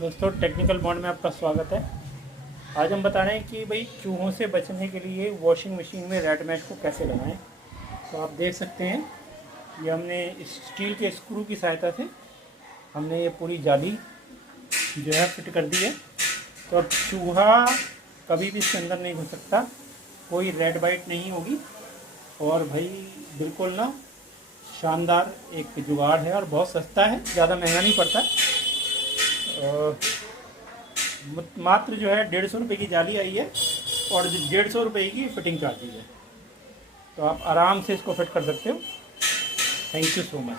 दोस्तों technical bond में आपका स्वागत है। आज हम बता रहे हैं कि भाई चूहों से बचने के लिए वॉशिंग मशीन में रेड मैट को कैसे लगाएं। तो आप देख सकते हैं ये हमने स्टील के स्क्रू की सहायता से हमने ये पूरी जाली जो है फिट कर दी है। तो अब चूहा कभी भी इसके अंदर नहीं घुस सकता, कोई रेड बाइट नहीं होगी। और भाई बिल्कुल ना शानदार एक जुगाड़ है और बहुत सस्ता है, ज़्यादा महंगा नहीं पड़ता। मात्र जो है 150 रुपये की जाली आई है और 150 रुपये की फिटिंग चार्जेज है। तो आप आराम से इसको फिट कर सकते हो। Thank you so much.